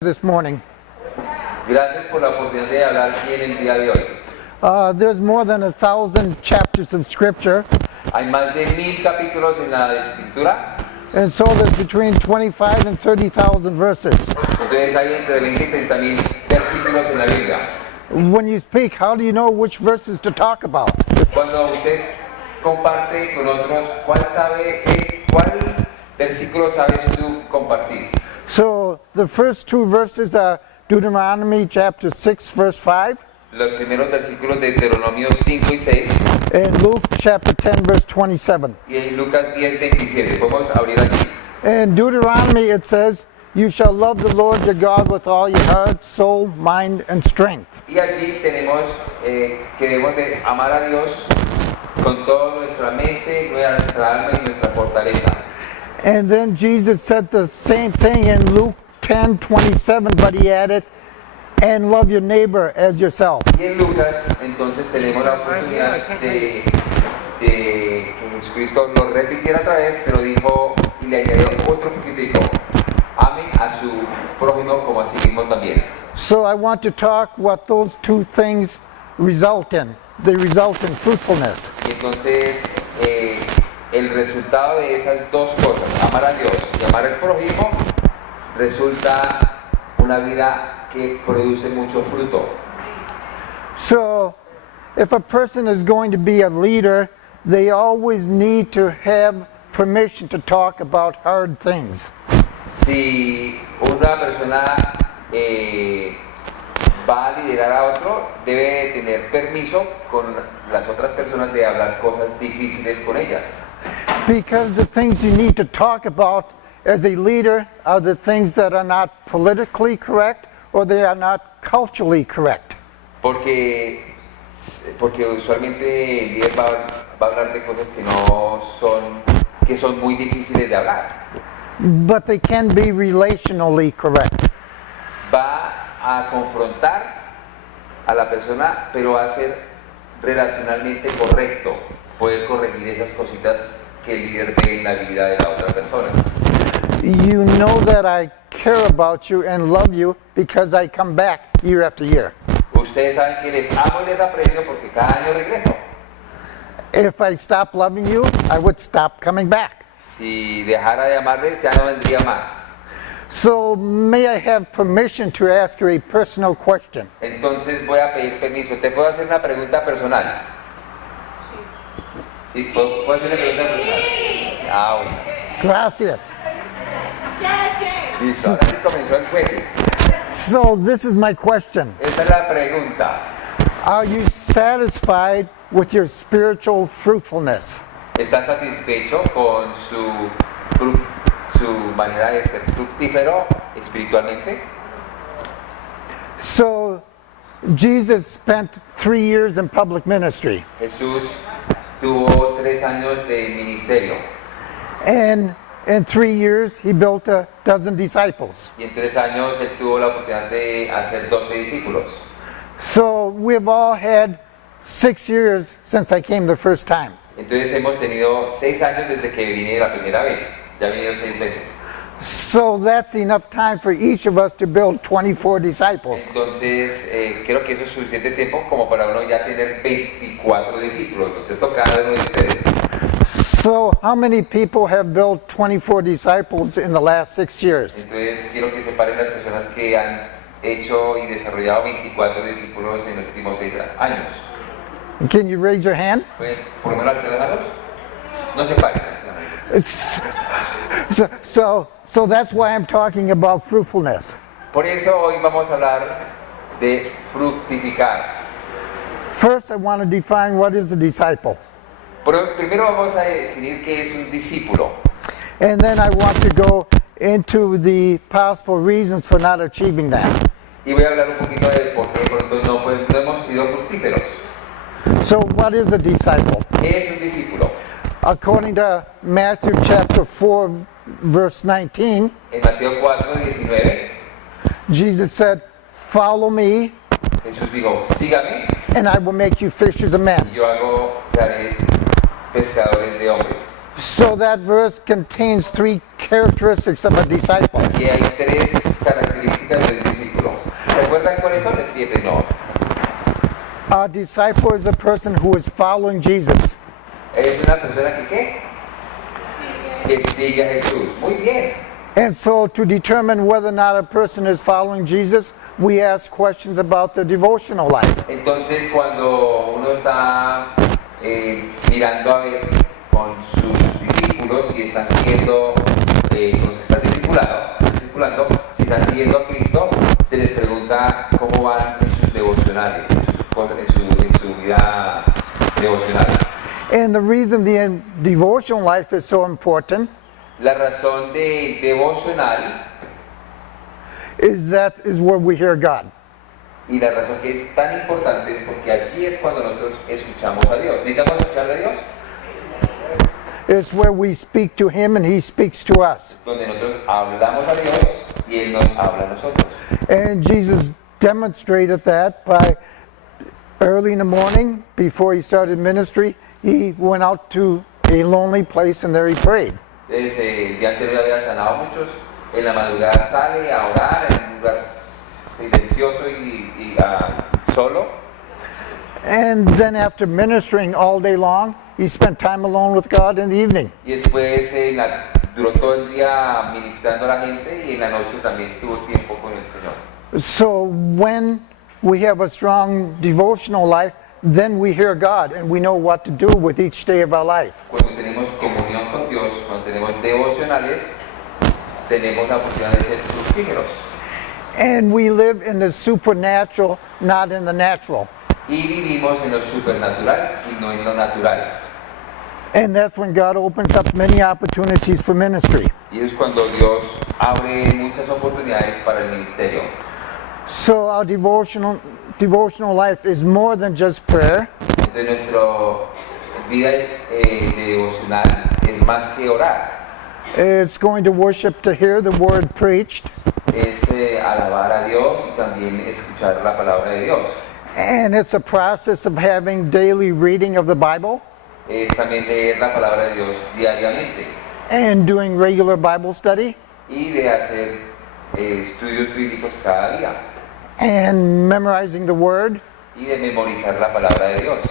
This morning. Gracias por la oportunidad de hablar aquí en el día de hoy. There's more than 1,000 chapters of scripture, Hay más de 1000 capítulos en la escritura, and so there's between 25 and 30,000 verses. entonces hay entre 20 y 30,000 versículos en la Biblia. When you speak, how do you know which verses to talk about? Cuando usted comparte con otros, ¿cuál versículo sabes tú compartir? So the first two verses are Deuteronomy chapter 6 verse 5 Los primeros versículos de Deuteronomio 5 y 6 and Luke chapter 10 verse 27. y en Lucas 10, 27. Vamos a abrir aquí. In Deuteronomy it says, "You shall love the Lord your God with all your heart, soul, mind, and strength." Y allí tenemos que debemos de amar a Dios con toda nuestra mente, nuestra alma y nuestra fortaleza. And then Jesus said the same thing in Luke 10:27, but he added, "And love your neighbor as yourself." Y en Lucas, entonces tenemos la oportunidad de que Jesucristo lo repitiera otra vez, pero dijo, y le añadió otro poquito, dijo, amen a su prójimo como a sí mismo también. So I want to talk what those two things result in. They result in fruitfulness. Y entonces, el resultado de esas dos cosas, amar a Dios y amar al prójimo, resulta una vida que produce mucho fruto. So if a person is going to be a leader, they always need to have permission to talk about hard things. Si una persona va a liderar a otro, debe tener permiso con las otras personas de hablar cosas difíciles con ellas. Because the things you need to talk about as a leader are the things that are not politically correct or they are not culturally correct. Porque usualmente el líder va a hablar de cosas que son muy difíciles de hablar. But they can be relationally correct. Va a confrontar a la persona, pero va a ser relacionalmente correcto, poder corregir esas cositas que el líder ve en la vida de la otra persona. You know that I care about you and love you because I come back year after year. Ustedes saben que les amo y les aprecio porque cada año regreso. If I stop loving you, I would stop coming back. Si dejara de amarles, ya no vendría más. So may I have permission to ask you a personal question? Entonces voy a pedir permiso. ¿Te puedo hacer una pregunta personal? ¿Sí? ¿Puedo hacer una pregunta personal? Ah, bueno. Gracias. Listo, ahora sí comenzó el juego. So this is my question. Esta es la pregunta. Are you satisfied with your spiritual fruitfulness? ¿Está satisfecho con su manera de ser fructífero espiritualmente? So Jesus spent 3 years in public ministry. Jesús tuvo 3 años de ministerio. And in 3 years, he built a dozen disciples. Y en 3 años él tuvo la oportunidad de hacer 12 discípulos. So we've all had 6 years since I came the first time. Entonces hemos tenido 6 años desde que vine la primera vez. Ya he venido 6 veces. So that's enough time for each of us to build 24 disciples. Entonces creo que eso es suficiente tiempo como para uno ya tener 24 discípulos, ¿no es cierto? Cada uno de ustedes. So how many people have built 24 disciples in the last 6 years? Entonces quiero que separen las personas que han hecho y desarrollado 24 discípulos en los últimos 6 años. Can you raise your hand? ¿Pueden por lo menos alzar las manos? No separen. So that's why I'm talking about fruitfulness. Por eso hoy vamos a hablar de fructificar. First, I want to define what is a disciple. Pero primero vamos a definir qué es un discípulo. And then I want to go into the possible reasons for not achieving that. Y voy a hablar un poquito de por qué pronto no hemos sido fructíferos. So what is a disciple? ¿Qué es un discípulo? According to Matthew chapter 4 verse 19, En Mateo 4, 19, Jesus said, "Follow me, Jesús dijo, sígame, and I will make you fishers of men." y yo haré pescadores de hombres. So that verse contains 3 characteristics of a disciple. Y hay 3 características características del discípulo. ¿Se acuerdan cuáles son? 7, no. A disciple is a person who is following Jesus. Es una persona que ¿qué? Que sigue a Jesús. Muy bien. And so to determine whether or not a person is following Jesus, we ask questions about their devotional life. Entonces, cuando uno está mirando a ver con sus discípulos si están siguiendo, los que están discipulando, si están siguiendo a Cristo, se les pregunta cómo van en sus devocionales, en su vida devocional. And the reason the devotional life is so important La razón del devocional is that is where we hear God. y la razón que es tan importante es porque allí es cuando nosotros escuchamos a Dios. ¿Necesitamos escuchar a Dios? It's where we speak to Him and He speaks to us. Donde nosotros hablamos a Dios y Él nos habla a nosotros. And Jesus demonstrated that by early in the morning, before He started ministry, He went out to a lonely place and there He prayed. Entonces, el día anterior había sanado a muchos. En la madrugada sale a orar en un lugar silencioso y solo. And then after ministering all day long, He spent time alone with God in the evening. Y después duró todo el día ministrando a la gente y en la noche también tuvo tiempo con el Señor. So when we have a strong devotional life, then we hear God and we know what to do with each day of our life. Cuando tenemos comunión con Dios, cuando tenemos devocionales, tenemos la oportunidad de ser fructíferos. And we live in the supernatural, not in the natural. Y vivimos en lo supernatural y no en lo natural. And that's when God opens up many opportunities for ministry. Y es cuando Dios abre muchas oportunidades para el ministerio. So our devotional life is more than just prayer. Entonces nuestra vida devocional es más que orar. It's going to worship to hear the word preached. Es alabar a Dios y también escuchar la palabra de Dios. And it's a process of having daily reading of the Bible Es también leer la palabra de Dios diariamente and doing regular Bible study y de hacer estudios bíblicos cada día and memorizing the word y de memorizar la palabra de Dios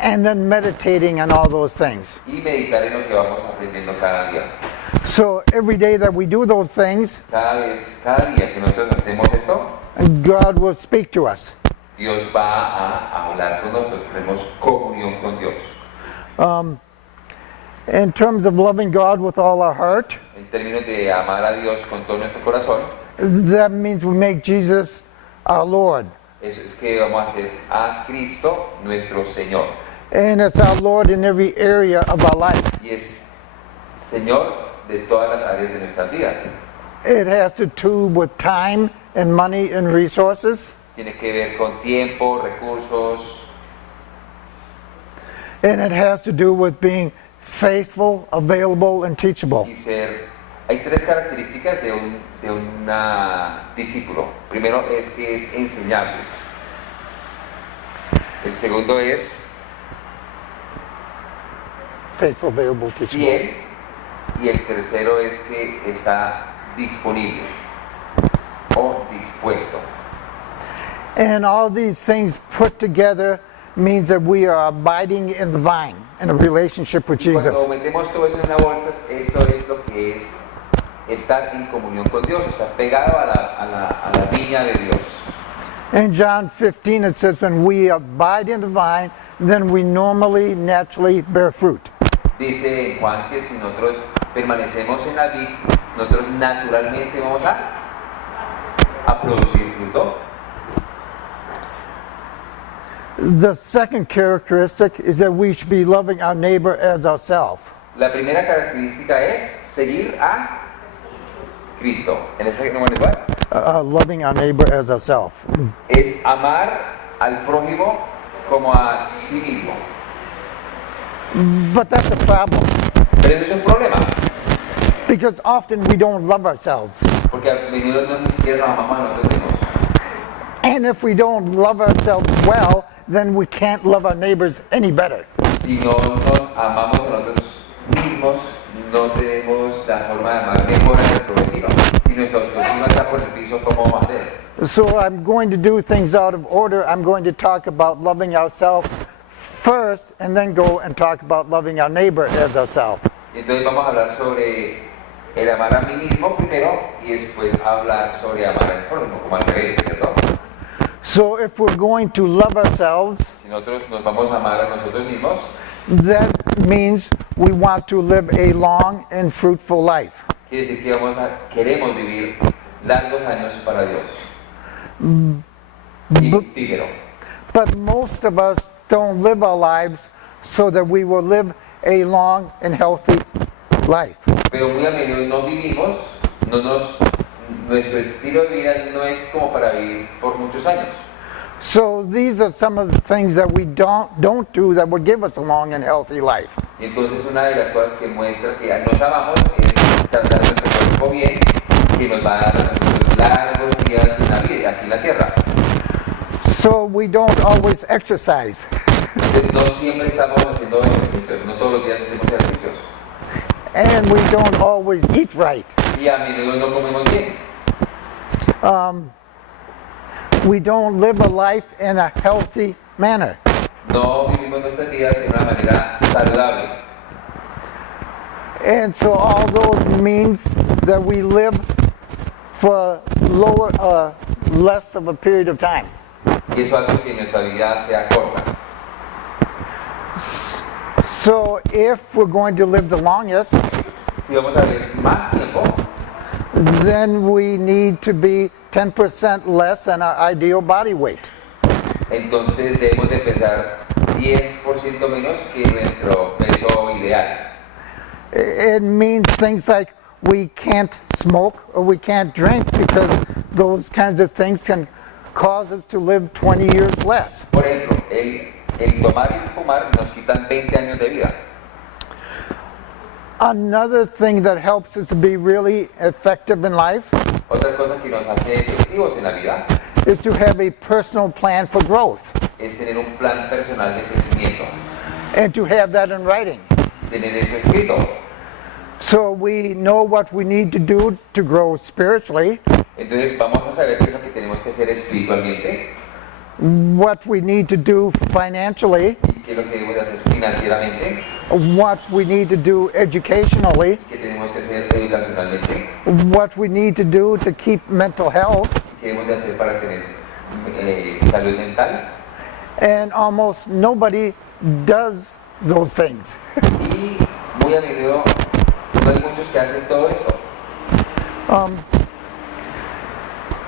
and then meditating on all those things. y meditar en lo que vamos aprendiendo cada día. So every day that we do those things, Cada día que nosotros hacemos esto, God will speak to us. Dios va a hablar con nosotros, tenemos comunión con Dios. In terms of loving God with all our heart, En términos de amar a Dios con todo nuestro corazón, that means we make Jesus our Lord. eso es que vamos a hacer a Cristo nuestro Señor. And it's our Lord in every area of our life. Y es Señor de todas las áreas de nuestras vidas. It has to do with time and money and resources. Tiene que ver con tiempo, recursos, And it has to do with being faithful, available, and teachable. y ser. Hay tres características de un discípulo. Primero es que es enseñable. El segundo es Faithful, available, teachable. fiel. Y el tercero es que está disponible o dispuesto. And all these things put together means that we are abiding in the vine, in a relationship with Y cuando Jesus. metemos todo eso en una bolsa, esto es lo que es estar en comunión con Dios, estar pegado a la viña de Dios. In John 15 it says when we abide in the vine, then we normally, naturally bear fruit. Dice en Juan que si nosotros permanecemos en la vid, nosotros naturalmente vamos a producir fruto. The second characteristic is that we should be loving our neighbor as ourselves. La primera característica es seguir a Cristo. And the second one is what? Loving our neighbor as ourselves. Es amar al prójimo como a sí mismo. But that's a problem Pero eso es un problema, because often we don't love ourselves. porque a menudo no ni siquiera nos amamos a nosotros mismos. And if we don't love ourselves well, then we can't love our neighbors any better. Si no nos amamos a nosotros mismos, no tenemos la forma de amar mejor a nuestro vecino. Si nuestra autoestima está por el piso, ¿cómo vamos a hacer? So I'm going to do things out of order. I'm going to talk about loving ourselves first and then go and talk about loving our neighbor as ourselves. Y entonces vamos a hablar sobre el amar a mí mismo primero y después hablar sobre amar al prójimo, como al revés, ¿cierto? So if we're going to love ourselves, Si nosotros nos vamos a amar a nosotros mismos, that means we want to live a long and fruitful life. quiere decir que queremos vivir largos años para Dios. Y fructífero. But most of us don't live our lives so that we will live a long and healthy life. Pero muy a menudo no vivimos, nuestro estilo de vida no es como para vivir por muchos años. So these are some of the things that we don't do that would give us a long and healthy life. Y entonces una de las cosas que muestra que nos amamos es tratar nuestro cuerpo bien, que nos va a dar a nosotros largos días en la vida, aquí en la tierra. So we don't always exercise. No siempre estamos haciendo ejercicios, no todos los días hacemos ejercicios. And we don't always eat right. Y a menudo no comemos bien. We don't live a life in a healthy manner. No vivimos nuestras vidas de una manera saludable. And so all those means that we live for less of a period of time. Y eso hace que nuestra vida sea corta. So if we're going to live the longest, Si vamos a vivir más tiempo, then we need to be 10% less than our ideal body weight. entonces debemos de pesar 10% menos que nuestro peso ideal. It means things like we can't smoke or we can't drink because those kinds of things can cause us to live 20 years less. Por ejemplo, el tomar y fumar nos quitan 20 años de vida. Another thing that helps us to be really effective in life Otra cosa que nos hace efectivos en la vida is to have a personal plan for growth es tener un plan personal de crecimiento, and to have that in writing. tener eso escrito. So we know what we need to do to grow spiritually, Entonces vamos a saber qué es lo que tenemos que hacer espiritualmente what we need to do financially, y qué es lo que debemos de hacer financieramente what we need to do educationally, y qué tenemos que hacer educacionalmente what we need to do to keep mental health, y qué debemos de hacer para tener salud mental. and almost nobody does those things. Y muy a menudo no hay muchos que hacen todo esto.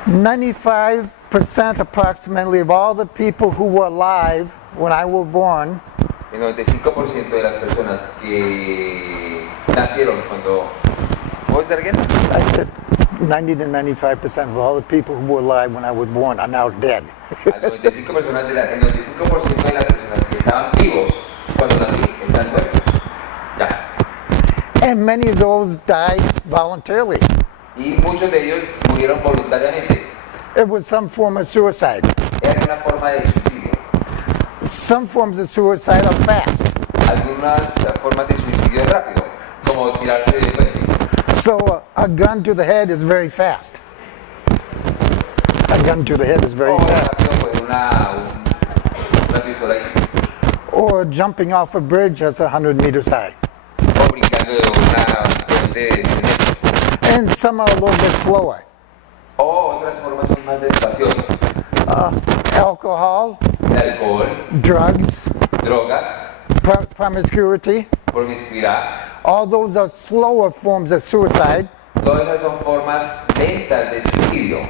95% approximately of all the people who were alive when I was born El 95% de las personas que nacieron cuando... What was that again? I said 90 to 95% of all the people who were alive when I was born are now dead. El 95% de las personas que estaban vivos cuando nací están muertos. Ya. And many of those died voluntarily. Y muchos de ellos murieron voluntariamente. It was some form of suicide. Era una forma de suicidio. Some forms of suicide are fast. Algunas formas de suicidio rápido, como tirarse del puente. So a gun to the head is very fast. A gun to the head is very O fast. rápido, pues una pistola ahí. Or jumping off a bridge that's 100 meters high. O brincando de una puente de 100 metros. And some are a little bit slower. O otras formas son más despaciosas. Alcohol, El alcohol, drugs, drogas, promiscuity, promiscuidad. all those are slower forms of suicide. Todas esas son formas lentas de suicidio.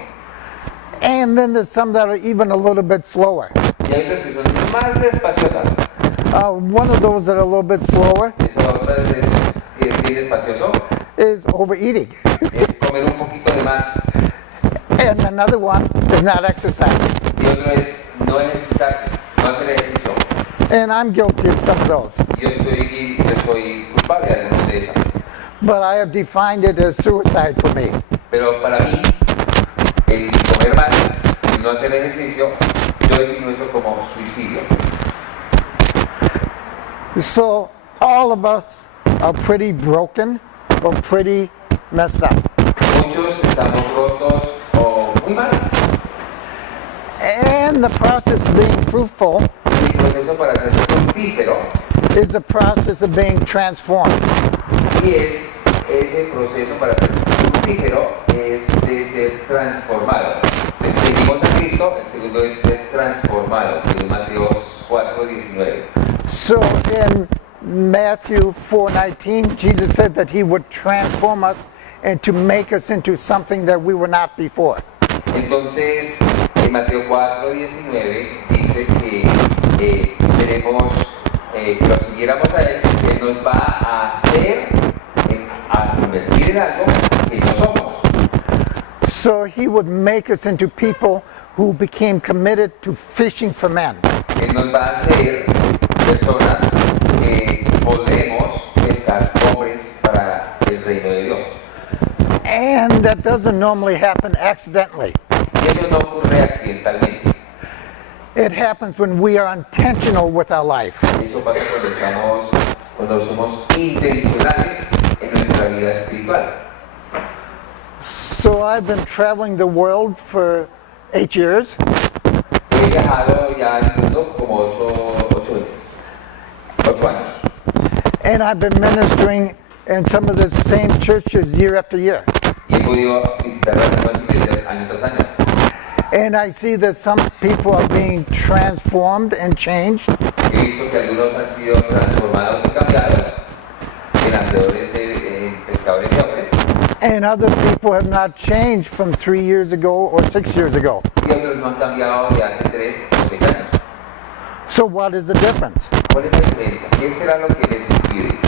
And then there's some that are even a little bit slower. Y hay otras que son más despaciosas. One of those that are a little bit slower Esa otra es bien despacioso. is overeating. Es comer un poquito de más. And another one is not exercising. Y otro es no ejercitarse, no hacer ejercicio. And I'm guilty of some of those. Yo soy culpable de algunas de esas. But I have defined it as suicide for me. Pero para mí, el comer mal y no hacer ejercicio, yo defino eso como suicidio. So all of us are pretty broken or pretty messed up. Muchos estamos rotos o muy mal. And the process of being fruitful Y el proceso para ser fructífero is the process of being transformed. y ese proceso para ser fructífero es de ser transformado. Seguimos a Cristo, el segundo es ser transformado, según Mateo 4:19. So in Matthew 4:19, Jesus said that he would transform us and to make us into something that we were not before. Entonces, en Mateo 4:19 dice que tenemos, que lo siguiéramos a Él nos va a hacer, a convertir en algo que no somos. So he would make us into people who became committed to fishing for men. Él nos va a hacer personas que podemos pescar hombres para el reino de Dios. And that doesn't normally happen accidentally. Y eso no ocurre accidentalmente. It happens when we are intentional with our life. Eso pasa cuando somos intencionales en nuestra vida espiritual. So I've been traveling the world for 8 years. He viajado ya al mundo como 8 años. And I've been ministering in some of the same churches year after year. Y he podido visitar las mismas iglesias año tras año. And I see that some people are being transformed and changed. He visto que algunos han sido transformados y cambiados en hacedores de pescadores de hombres. And other people have not changed from 3 years ago or 6 years ago. Y otros no han cambiado de hace 3 o 6 años. So what is the difference? ¿Cuál es la diferencia? ¿Qué será lo que les impide?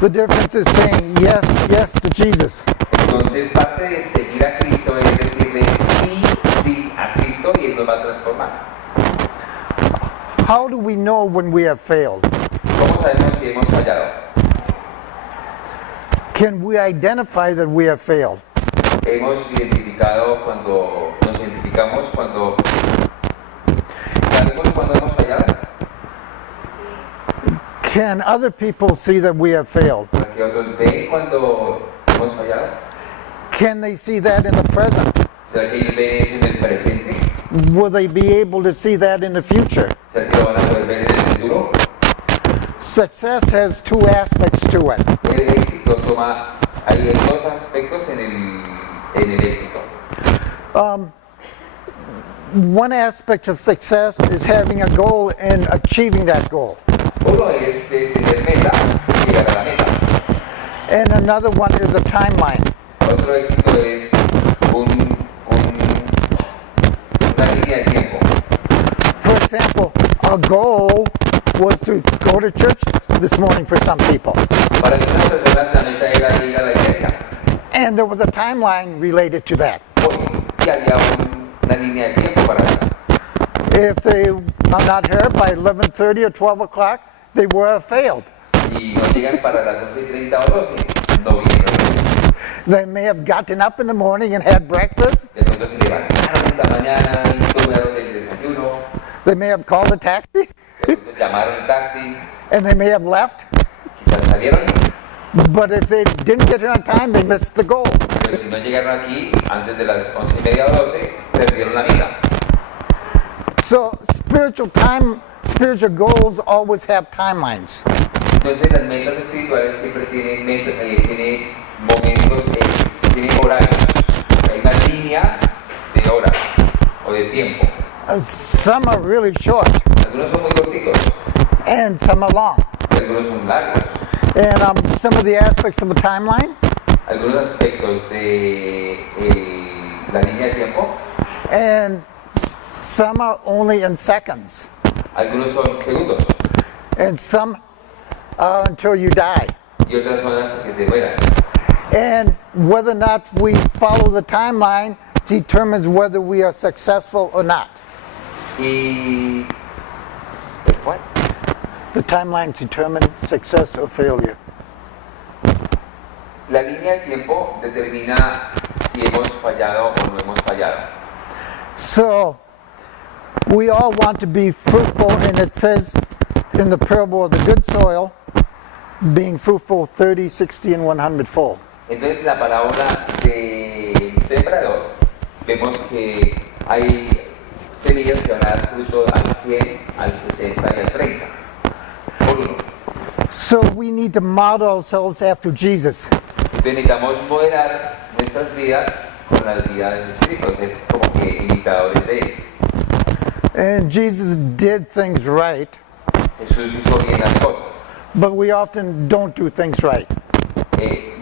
The difference is saying yes, yes to Jesus. Entonces, parte de seguir a Cristo es decirle sí, sí a Cristo y Él nos va a transformar. How do we know when we have failed? ¿Cómo sabemos si hemos fallado? Can we identify that we have failed? Hemos identificado cuando nos identificamos cuando sabemos cuando hemos fallado. Can other people see that we have failed? Para que otros ven cuando hemos fallado. Can they see that in the present? ¿Será que ellos ven eso en el presente? Will they be able to see that in the future? ¿Será que lo van a poder ver en el futuro? Success has 2 aspects to it. El éxito hay 2 aspectos en el éxito. One aspect of success is having a goal and achieving that goal. Uno es de tener meta y llegar a la meta. And another one is a timeline. Otro éxito es una línea de tiempo. For example, a goal was to go to church this morning for some people. Para algunas personas la meta era ir a la iglesia. And there was a timeline related to that. Y había una línea de tiempo para eso. If they are not here by 11:30 or 12 o'clock, they were failed. Si no llegan para las 11:30 o 12, no vinieron. They may have gotten up in the morning and had breakfast. De pronto se levantaron esta mañana y tomaron el desayuno. They may have called a taxi. De pronto llamaron el taxi. And they may have left. Quizás salieron. But if they didn't get here on time, they missed the goal. Pero si no llegaron aquí antes de las 11:30 o 12, perdieron la meta. So spiritual goals always have timelines. Entonces las metas espirituales siempre tienen momentos, tienen horarios. Hay una línea de horas o de tiempo. Some are really short Algunos son muy cortitos, and some are long. algunos son largos. And some of the aspects of a timeline, Algunos aspectos de la línea de tiempo, and some are only in seconds, algunos son segundos and some are until you die. y otras son hasta que te mueras. And whether or not we follow the timeline determines whether we are successful or not. Y what? The timeline determines success or failure. La línea de tiempo determina si hemos fallado o no hemos fallado. So, we all want to be fruitful, and it says in the parable of the good soil, being fruitful 30, 60, and 100 fold. Entonces en la parábola del sembrador vemos que hay semillas que van a dar fruto al 100, al 60 y al 30 por uno. So we need to model ourselves after Jesus. Entonces necesitamos modelar nuestras vidas con las vidas de Jesucristo, ser como que imitadores de Él. And Jesus did things right, Jesús hizo bien las cosas. but we often don't do things right.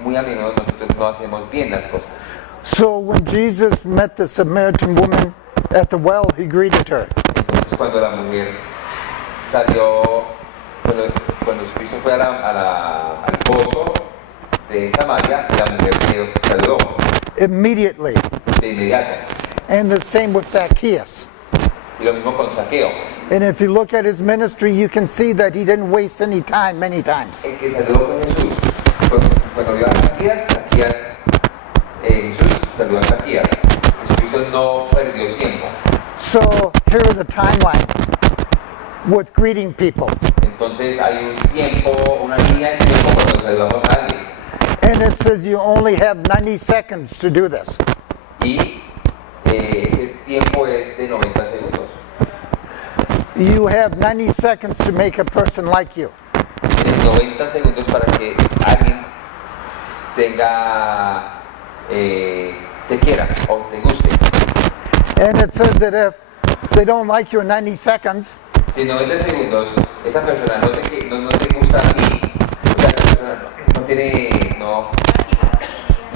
Muy a menudo nosotros no hacemos bien las cosas. So when Jesus met the Samaritan woman at the well, he greeted her. Entonces cuando la mujer salió, cuando Jesucristo fue al pozo de Samaria, la mujer le saludó Immediately. de inmediato. And the same with Zacchaeus. Y lo mismo con Zaqueo. And if you look at his ministry, you can see that he didn't waste any time many times. El que saludó fue Jesús. Cuando vio a Jesús saludó a Zaquías. Jesucristo no perdió tiempo. So here is a timeline with greeting people. Entonces hay un tiempo, una línea de tiempo cuando saludamos a alguien. And it says you only have 90 seconds to do this. Y ese tiempo es de 90 segundos. You have 90 seconds to make a person like you. Tienes 90 segundos para que alguien te quiera o te guste. And it says that if they don't like you in 90 seconds, Si en 90 segundos esa persona no te gusta a ti, o sea, esa persona no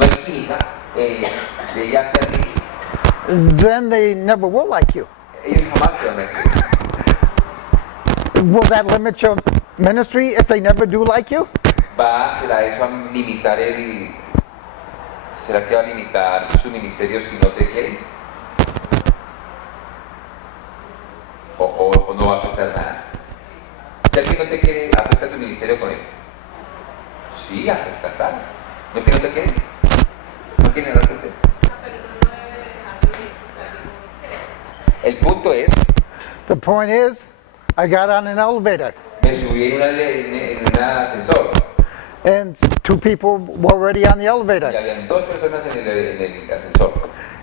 hay química de ella hacia ti, then they never will like you. ellos jamás te van a querer. Will that limit your ministry if they never do like you? ¿Será eso a limitar será que va a limitar su ministerio si no te quieren? ¿O no va a afectar nada? Si alguien no te quiere, ¿afecta tu ministerio con él? Sí, afecta, claro. ¿No es que no te quieren? ¿No quieren hablar con él? El punto es, The point is, I got on an elevator me subí en un ascensor and two people were already on the y elevator. habían dos personas en el ascensor.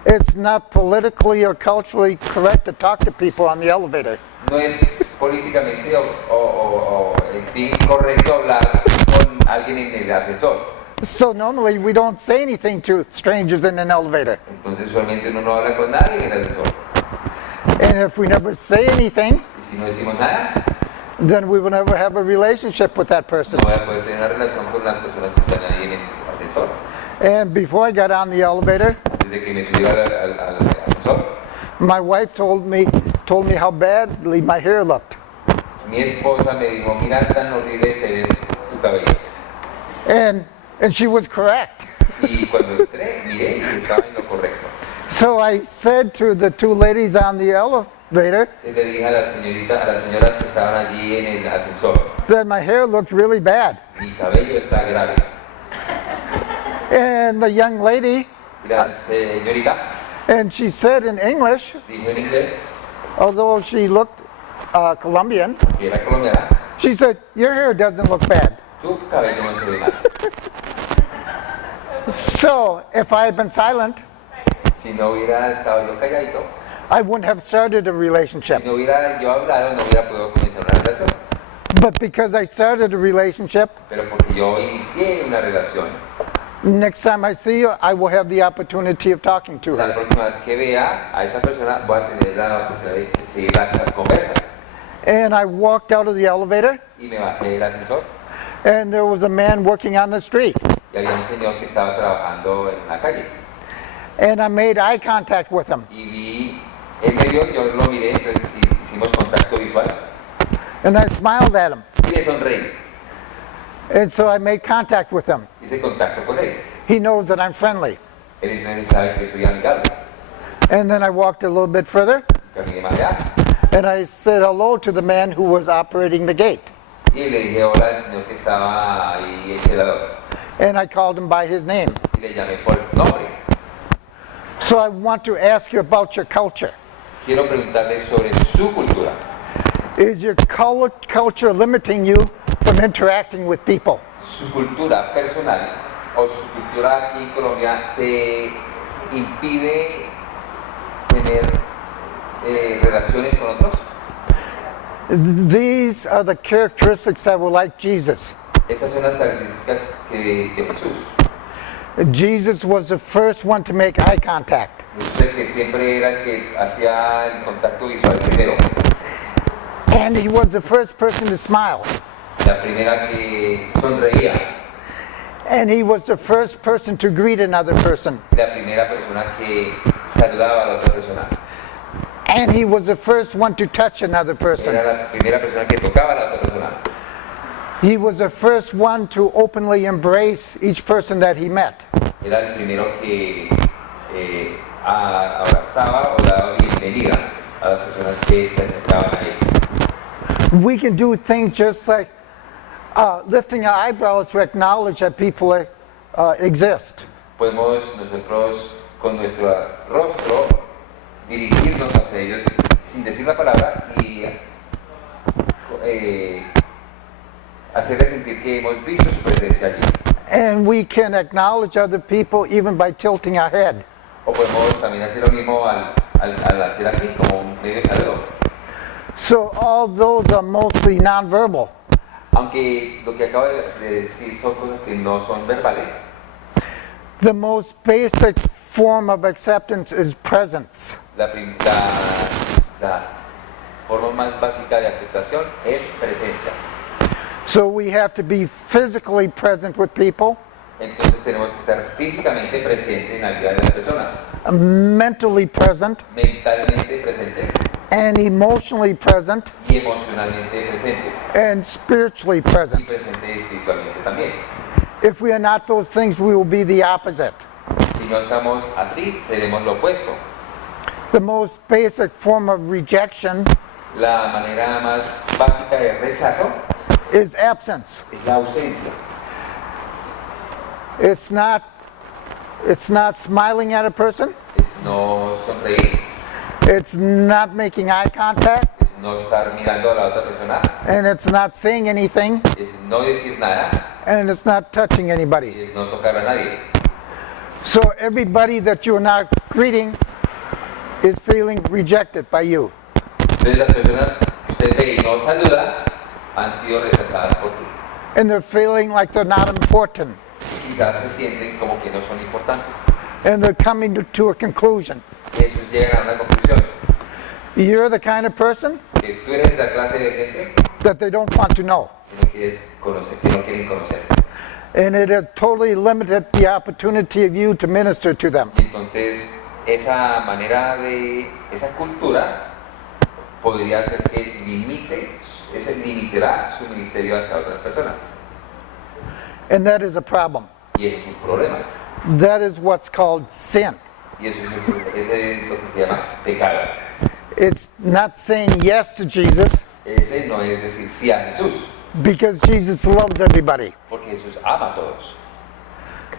It's not politically or culturally correct to talk to people on the elevator. No es políticamente o en fin correcto hablar con alguien en el ascensor. So normally we don't say anything to strangers in an elevator. Entonces usualmente uno no habla con nadie en el ascensor. And if we never say anything, Y si no decimos nada, then we will never have a relationship with that person. no voy a poder tener una relación con las personas que están ahí en el ascensor. And before I got on the elevator, Desde que me subí al ascensor, my wife told me how badly my hair looked. mi esposa me dijo, mira tan horrible te ves tu cabello. And she was correct. Y cuando entré, miré y estaba en lo correcto. So I said to the two ladies on the elevator Y le dije a las señoras que estaban allí en el ascensor, that my hair looked really bad. mi cabello está grave. And the young lady, Y la señorita and she said in English, dijo en inglés, although she looked Colombian, que era colombiana, she said, "Your hair doesn't look bad." tu cabello no se ve mal. So if I had been silent, Si no hubiera estado yo calladito, I wouldn't have started a si relationship. no hubiera yo hablado, no hubiera podido comenzar una relación. But because I started a relationship, Pero porque yo inicié una relación, next time I see you, I will have the opportunity of talking to la her. próxima vez que vea a esa persona voy a tener la oportunidad de seguir la conversa. And I walked out of the elevator, Y me bajé del ascensor and there was a man working on the street. y había un señor que estaba trabajando en la calle. And I made eye contact with him. Y vi, él me vio, yo lo miré, entonces hicimos contacto visual And I smiled at him. y le sonreí. And so I made contact with him. Hice contacto con él. He knows that I'm friendly. Él entonces sabe que soy amigable. And then I walked a little bit further, Caminé más allá and I said hello to the man who was operating the gate. y le dije hola al señor que estaba ahí, el celador. And I called him by his name. Y le llamé por nombre. So I want to ask you about your culture. Quiero preguntarle sobre su cultura. Is your culture limiting you from interacting with people? Su cultura personal o su cultura aquí en Colombia te impide tener relaciones con otros? These are the characteristics that were like Jesus. Estas son las características de Jesús. Jesus was the first one to make eye contact. Jesús es el que siempre era el que hacía el contacto visual primero. And he was the first person to smile. La primera que sonreía. And he was the first person to greet another person. La primera persona que saludaba a la otra persona. And he was the first one to touch another person. Era la primera persona que tocaba a la otra persona. He was the first one to openly embrace each person that he met. Era el primero que abrazaba o daba bienvenida a las personas que se acercaban a él. We can do things just like lifting our eyebrows to acknowledge that people exist. Podemos nosotros con nuestro rostro dirigirnos hacia ellos sin decir la palabra y hacerles sentir que hemos visto su presencia allí. And we can acknowledge other people even by tilting our head. O podemos también hacer lo mismo al hacer así, como un medio saludo. So all those are mostly nonverbal. Aunque lo que acabo de decir son cosas que no son verbales, The most basic form of acceptance is presence. la forma más básica de aceptación es presencia. So we have to be physically present with people, Entonces tenemos que estar físicamente presentes en la vida de las personas, mentally present, mentalmente presentes and emotionally present, y emocionalmente presentes, and spiritually y present. presentes espiritualmente también. If we are not those things, we will be the opposite. Si no estamos así, seremos lo opuesto. The most basic form of rejection La manera más básica de rechazo is absence. es la ausencia. It's not smiling at a person. Es no sonreír, It's not making eye contact, es no estar mirando a la otra persona, and it's not saying anything, es no decir nada and it's not touching y anybody. es no tocar a nadie. So everybody that you are not greeting is feeling rejected by you. Entonces las personas que usted ve y no saluda han sido rechazadas por ti. And they're feeling like they're not important. Y quizás se sienten como que no son importantes. And they're coming to a conclusion. Y esos llegan a una conclusión. You're the kind of person Que tú eres la clase de gente that they don't want to know. que no quieres conocer, que no quieren conocer. And it has totally limited the opportunity of you to minister to them. Y entonces esa manera de, esa cultura podría hacer que limitará su ministerio hacia otras personas. And that is a problem. Y eso es un problema. That is what's called sin. Y eso ese es lo que se llama pecado. It's not saying yes to Jesus Ese no es decir sí a Jesús, because Jesus loves everybody. porque Jesús ama a todos.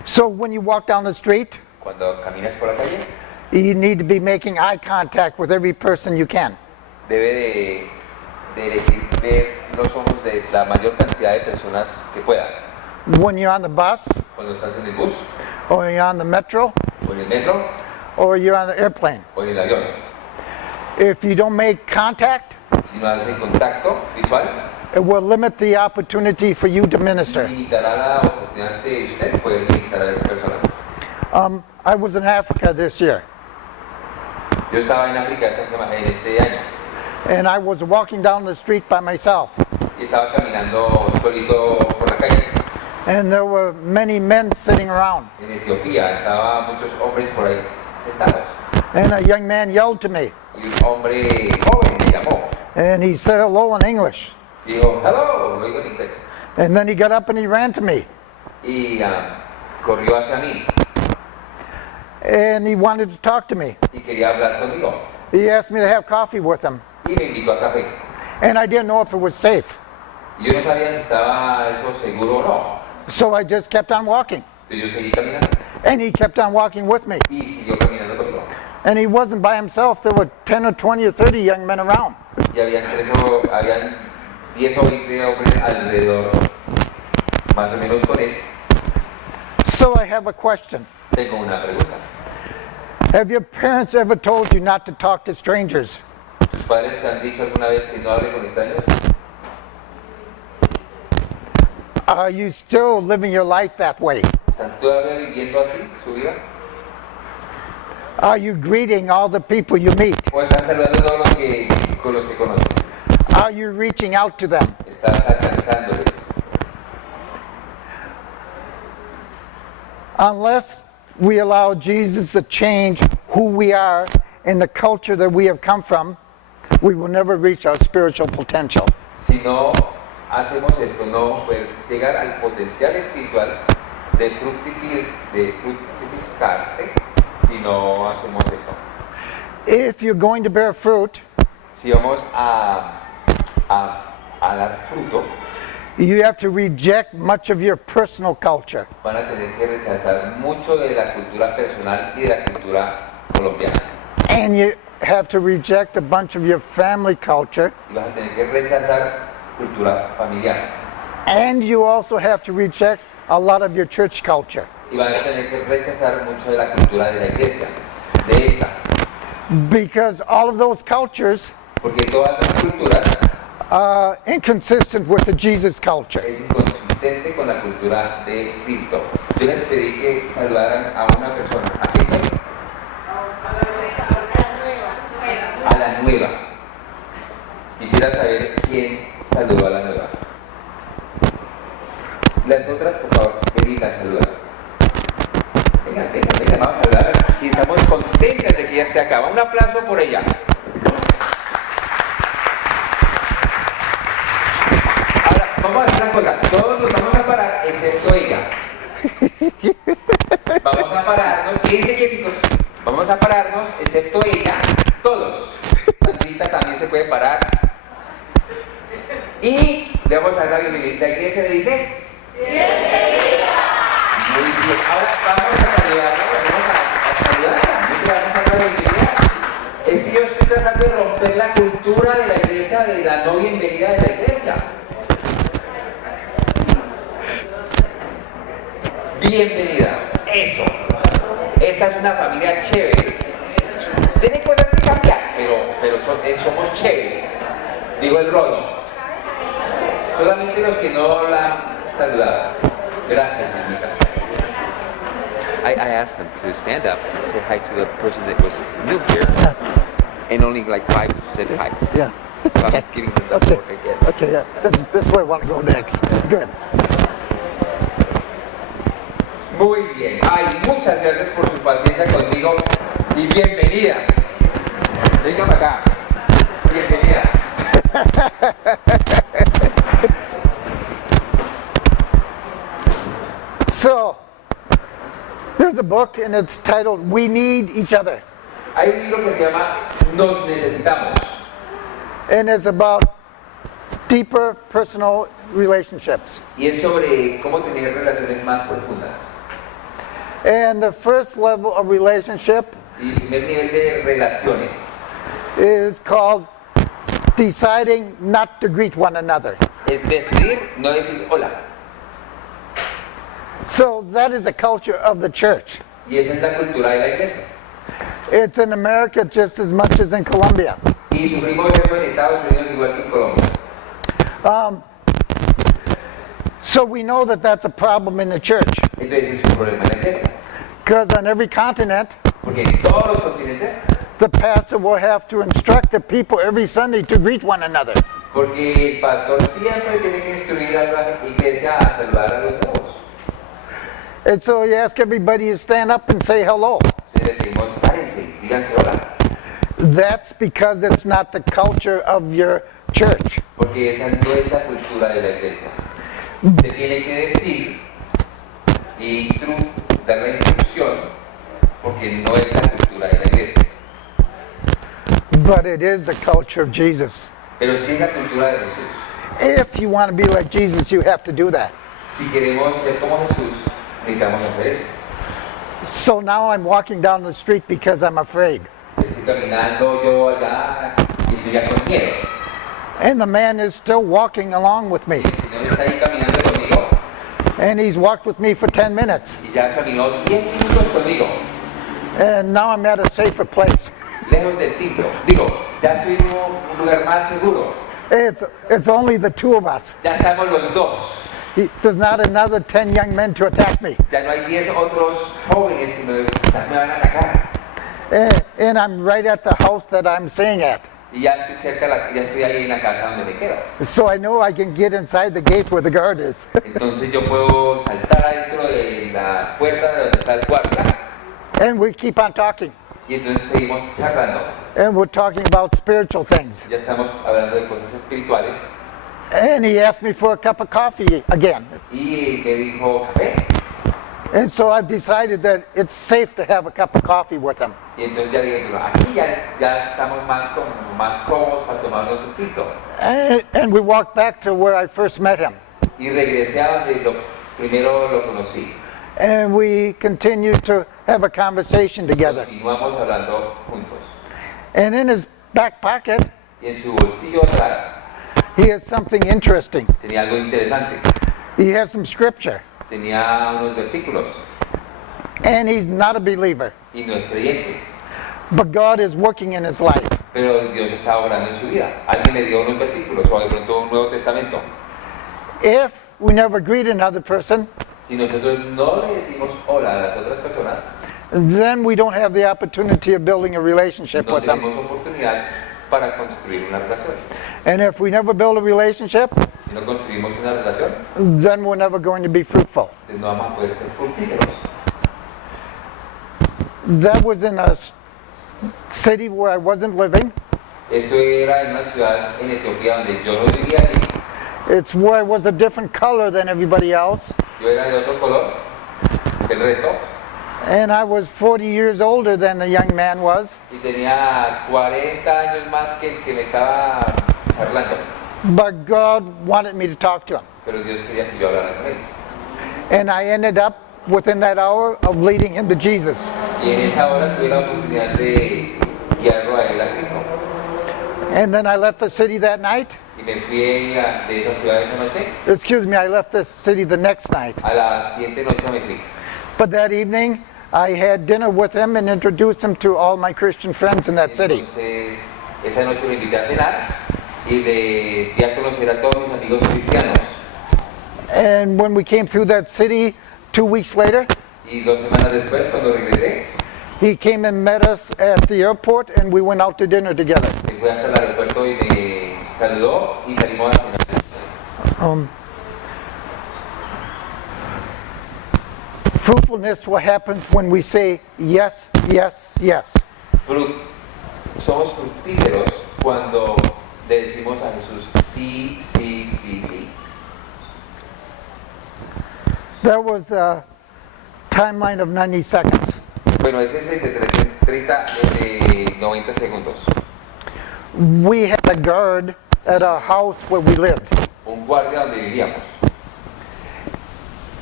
So when you walk down the street, Cuando caminas por la calle, you need to be making eye contact with every person you can. debe de elegir ver los ojos de la mayor cantidad de personas que puedas. When you're on the bus, Cuando estás en el bus, or you're on the metro, o en el metro, or you're on the airplane. o en el avión. If you don't make contact, Si no haces contacto visual, it will limit the opportunity for you to minister. limitará la oportunidad de usted poder ministrar a esa persona. I was in Africa this year, Yo estaba en África en este año and I was walking down the street by myself, y estaba caminando solito por la calle. and there were many men sitting around, En Etiopía estaban muchos hombres por ahí sentados and a young man yelled to me, y un hombre joven me llamó. and he said hello in English, Dijo, hello, lo digo en inglés. and then he got up and he ran to me, Y corrió hacia mí and he wanted to talk to me. y quería hablar conmigo. He asked me to have coffee with him, Y me invitó a café. and I didn't know if it was safe, Y yo no sabía si estaba eso seguro o no. so I just kept on walking, Entonces yo seguí caminando and he kept on walking with me. y siguió caminando conmigo. And he wasn't by himself. There were 10 or 20 or 30 young men around. Y habían 10 o 20 hombres alrededor, más o menos con él. So I have a question. Tengo una pregunta. Have your parents ever told you not to talk to strangers? ¿Tus padres te han dicho alguna vez que no hable con extraños? Are you still living your life that way? ¿Están todavía viviendo así su vida? Are you greeting all the people you meet? ¿O están saludando a todos con los que conoces? Are you reaching out to them? ¿Estás alcanzándoles? Unless we allow Jesus to change who we are and the culture that we have come from, we will never reach our spiritual potential. Si no hacemos esto, no poder llegar al potencial espiritual de fructificarse, si no hacemos eso. If you're going to bear fruit, Si vamos a dar fruto, you have to reject much of your personal culture. van a tener que rechazar mucho de la cultura personal y de la cultura colombiana. And you have to reject a bunch of your family culture. Y vas a tener que rechazar cultura familiar. And you also have to reject a lot of your church culture. Y van a tener que rechazar mucho de la cultura de la iglesia, de esta. Because all of those cultures Porque todas las culturas are inconsistent with the Jesus culture. es inconsistente con la cultura de Cristo. Yo les pedí que saludaran a una persona. ¿A quién fue? A la nueva. Quisiera saber quién saludó a la nueva. Las otras, por favor, venid a saludar. Vengan, vamos a saludar. Y estamos contentas de que ella esté acá. Un aplauso por ella. Ahora, vamos a hacer una cosa. Todos nos vamos a parar, excepto ella. Vamos a pararnos. Quédense quieticos. Vamos a pararnos, excepto ella. Todos. Sandrita también se puede parar. Y le vamos a dar la bienvenida. ¿La iglesia le dice? ¡Bienvenida! Muy bien. Ahora vamos a saludarla. Vamos a saludarla. Vamos a dar la bienvenida. Es que yo estoy tratando de romper la cultura de la iglesia, de la no bienvenida de la iglesia. Bienvenida. Eso. Esta es una familia chévere. Tiene cosas que cambiar, pero somos chéveres. Digo el Rodo. Solamente los que no la han saludado. Gracias, Mónica. I asked them to stand up and say hi to the person that was new here, and only like 5 said hi. Yeah. So I'm giving them the Okay. floor again. Okay, yeah. This is where I want to go next. Good. Muy bien. Ay, muchas gracias por su paciencia conmigo y bienvenida. Venga para acá. Bienvenida. So, there's a book and it's titled We Need Each Other. Hay un libro que se llama Nos Necesitamos. And it's about deeper personal relationships. Y es sobre cómo tener relaciones más profundas. And the first level of relationship Y el primer nivel de relaciones is called deciding not to greet one another. es decidir no decir hola. So that is a culture of the church. Y esa es la cultura de la iglesia. It's in America just as much as in Colombia. Y sufrimos eso en Estados Unidos igual que en Colombia. So we know that that's a problem in the church. Entonces es un problema en la iglesia. Because on every continent, Porque en todos los continentes, the pastor will have to instruct the people every Sunday to greet one another. porque el pastor siempre tiene que instruir a la iglesia a saludar a los nuevos. And so you ask everybody to stand up and say hello. Le decimos, párense, díganse hola. That's because it's not the culture of your church. Porque esa no es la cultura de la iglesia. Se tiene que decir y dar la instrucción, porque no es la cultura de la iglesia. But it is the culture of Jesus. Pero sí es la cultura de Jesús. If you want to be like Jesus, you have to do that. Si queremos ser como Jesús, necesitamos hacer eso. So now I'm walking down the street because I'm afraid. Estoy caminando yo allá y estoy ya con miedo. And the man is still walking along with me. Y el Señor está ahí caminando conmigo. And he's walked with me for 10 minutes. Y ya caminó 10 minutos conmigo, And now I'm at a safer place. lejos del templo. Digo, ya estoy en un lugar más seguro. It's only the two of us. Ya estamos los dos. There's not another 10 young men to attack me. Ya no hay 10 otros jóvenes que quizás me van a atacar. And I'm right at the house that I'm staying at. Y ya estoy cerca, ya estoy ahí en la casa donde me quedo. So I know I can get inside the gate where the guard is. Entonces yo puedo saltar adentro de la puerta de donde está el guardia. And we keep on talking. Y entonces seguimos charlando. And we're talking about spiritual things. Ya estamos hablando de cosas espirituales. And he asked me for a cup of coffee again. Y me dijo café. And so I've decided that it's safe to have a cup of coffee with him. Y entonces ya dije, pero aquí ya estamos más cómodos para tomarnos un tinto. And we walked back to where I first met him. Y regresé a donde primero lo conocí. And we continued to have a conversation together. Continuamos hablando juntos. And in his back pocket, Y en su bolsillo atrás he has something interesting. tenía algo interesante. He has some scripture. Tenía unos versículos. And he's not a believer. Y no es creyente. But God is working in his life. Pero Dios está obrando en su vida. Alguien le dio unos versículos o de pronto un Nuevo Testamento. If we never greet another person, Si nosotros no le decimos hola a las otras personas, then we don't have the opportunity of building a relationship no with them. tenemos oportunidad para construir una relación. And if we never build a relationship, Si no construimos una relación, then we're never going to be fruitful. entonces no vamos a poder ser fructíferos. That was in a city where I wasn't living. Esto era en una ciudad en Etiopía donde yo no vivía allí. It's where I was a different color than everybody else. Yo era de otro color que el resto And I was 40 years older than the young man was. y tenía 40 años más que el que me estaba charlando. But God wanted me to talk to him. Pero Dios quería que yo hablara con él. And I ended up within that hour of leading him to Jesus. Y en esa hora tuve la oportunidad de guiarlo a él a Cristo. And then I left the city that night. Y me fui de esa ciudad esa noche. Excuse me, I left the city the next night. A la siguiente noche me fui. But that evening, I had dinner with him and introduced him to all my Christian friends in that city. Entonces, esa noche me invité a cenar y le di a conocer a todos mis amigos cristianos. And when we came through that city 2 weeks later, Y 2 semanas después, cuando regresé, he came and met us at the airport and we went out to dinner together. él fue hasta el aeropuerto y me saludó y salimos a cenar. Fruitfulness, what happens when we say yes, yes, yes. Somos fructíferos cuando le decimos a Jesús sí, sí, sí, sí. That was a timeline of 90 seconds. Bueno, ese es el de 90 segundos. We had a guard at our house where we lived. Un guardia donde vivíamos.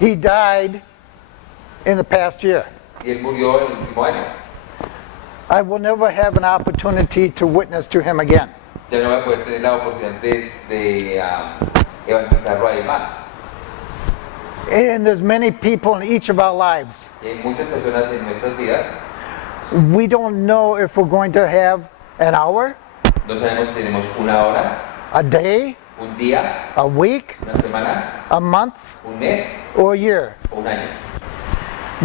He died in the past year. Y él murió el último año. I will never have an opportunity to witness to him again. Ya no voy a poder tener la oportunidad de evangelizarlo a él más. And there's many people in each of our lives. Y hay muchas personas en nuestras vidas. We don't know if we're going to have an hour, No sabemos si tenemos una hora, a day, un día, a week, una semana, a month, un mes or a year. o un año.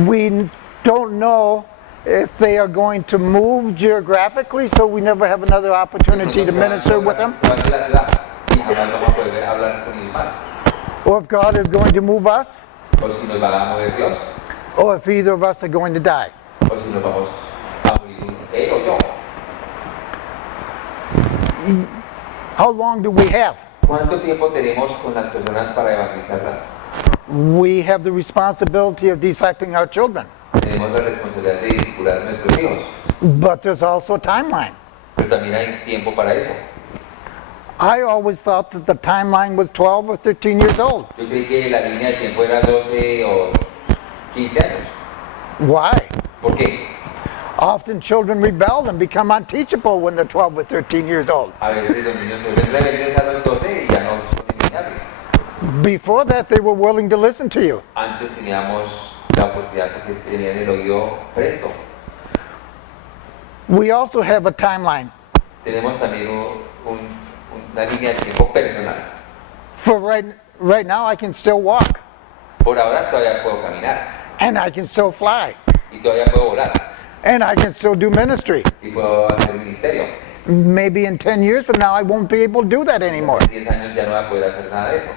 We don't know if they are going to move geographically, so we never have another opportunity to minister with them, Se van de la ciudad y jamás vamos a poder hablar con ellos más. or if God is going to move us, O si nos va a mover Dios, or if either of us are going to die. o si nos vamos a morir él o yo. How long do we have? ¿Cuánto tiempo tenemos con las personas para evangelizarlas? We have the responsibility of discipling our children, Tenemos la responsabilidad de discipular a nuestros hijos, but there's also a timeline. pero también hay tiempo para eso. I always thought that the timeline was 12 or 13 years old. Yo creí que la línea de tiempo era 12 o 15 años. Why? ¿Por qué? Often children rebel and become unteachable when they're 12 or 13 years old. A veces los niños se vuelven rebeldes a los 12 y ya no son enseñables. Before that, they were willing to listen to you. Antes teníamos la oportunidad porque tenían el oído presto. We also have a timeline. Tenemos también una línea de tiempo personal. For right now, I can still walk, Por ahora todavía puedo caminar and I can still fly, y todavía puedo volar and I can still do ministry. y puedo hacer ministerio. Maybe in 10 years from now, I won't be able to do that anymore. En 10 años ya no voy a poder hacer nada de eso.